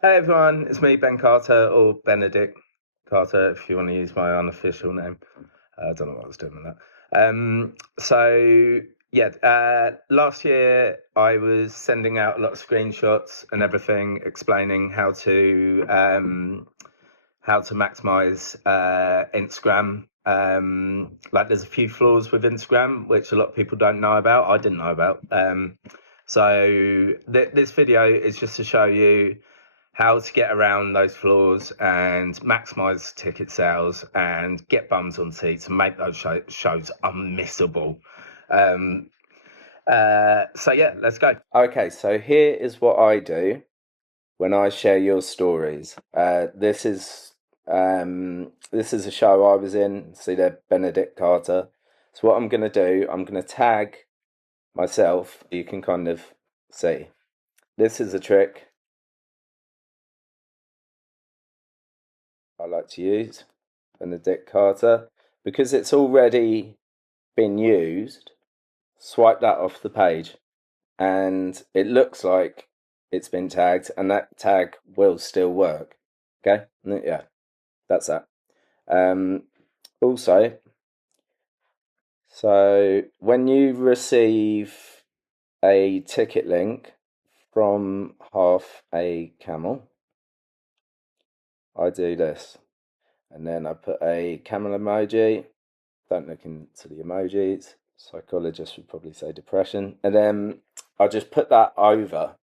Hey everyone, it's me, Ben Carter, or Benedict Carter, if you want to use my unofficial name. I don't know what I was doing with that. Last year I was sending out a lot of screenshots and everything, explaining how to maximize Instagram. There's a few flaws with Instagram which a lot of people don't know about. I didn't know about. This video is just to show you how to get around those flaws and maximize ticket sales and get bums on seats and make those shows unmissable. Let's go. Okay, so here is what I do when I share your stories. This is a show I was in. See there, Benedict Carter. So what I'm going to do, I'm going to tag myself. You can kind of see. This is a trick I like to use, Benedict Carter, because it's already been used. Swipe that off the page, and it looks like it's been tagged, and that tag will still work. Okay, yeah, that's that. Also, so when you receive a ticket link from Half a Camel, I do this, and then I put a camel emoji. Don't look into the emojis. Psychologists would probably say depression. And then I just put that over.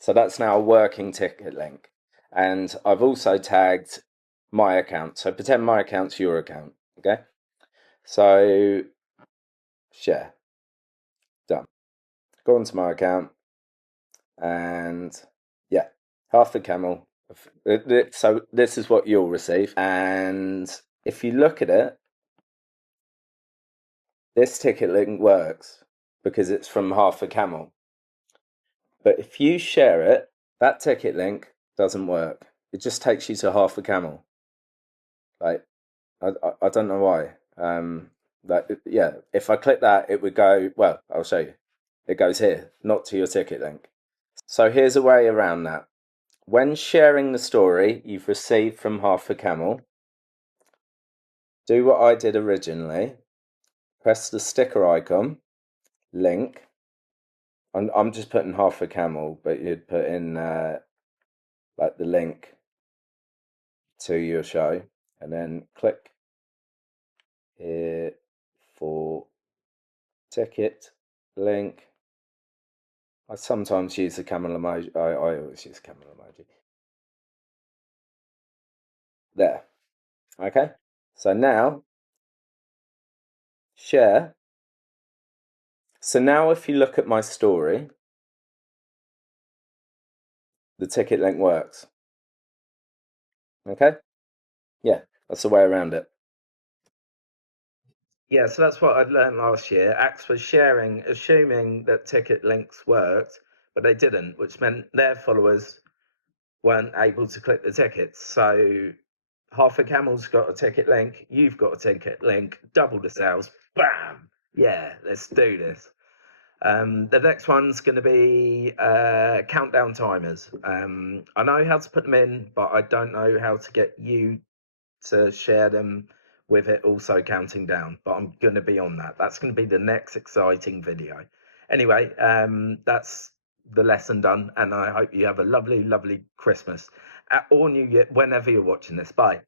So that's now a working ticket link. And I've also tagged my account. So pretend my account's your account. Okay. So share. Done. Go onto my account. And yeah, Half the Camel. So this is what you'll receive. And if you look at it, this ticket link works because it's from Half a Camel. But if you share it, that ticket link doesn't work. It just takes you to Half a Camel. Like, I don't know why. If I click that, it would go, well, I'll show you. It goes here, not to your ticket link. So here's a way around that. When sharing the story you've received from Half a Camel, do what I did originally. Press the sticker icon, link. I'm just putting Half a Camel, but you'd put in like the link to your show, and then click here for ticket link. I sometimes use the camel emoji. I always use camel emoji. There. Okay. So now share. So now if you look at my story, the ticket link works. Okay? Yeah, that's the way around it. Yeah, so that's what I'd learned last year. Axe was sharing, assuming that ticket links worked, but they didn't, which meant their followers weren't able to click the tickets. So Half a Camel's got a ticket link, you've got a ticket link, double the sales, bam! Yeah, let's do this. The next one's going to be countdown timers. I know how to put them in, but I don't know how to get you to share them with it also counting down. But I'm going to be on that. That's going to be the next exciting video. Anyway, that's the lesson done, and I hope you have a lovely, lovely Christmas or New Year whenever you're watching this. Bye.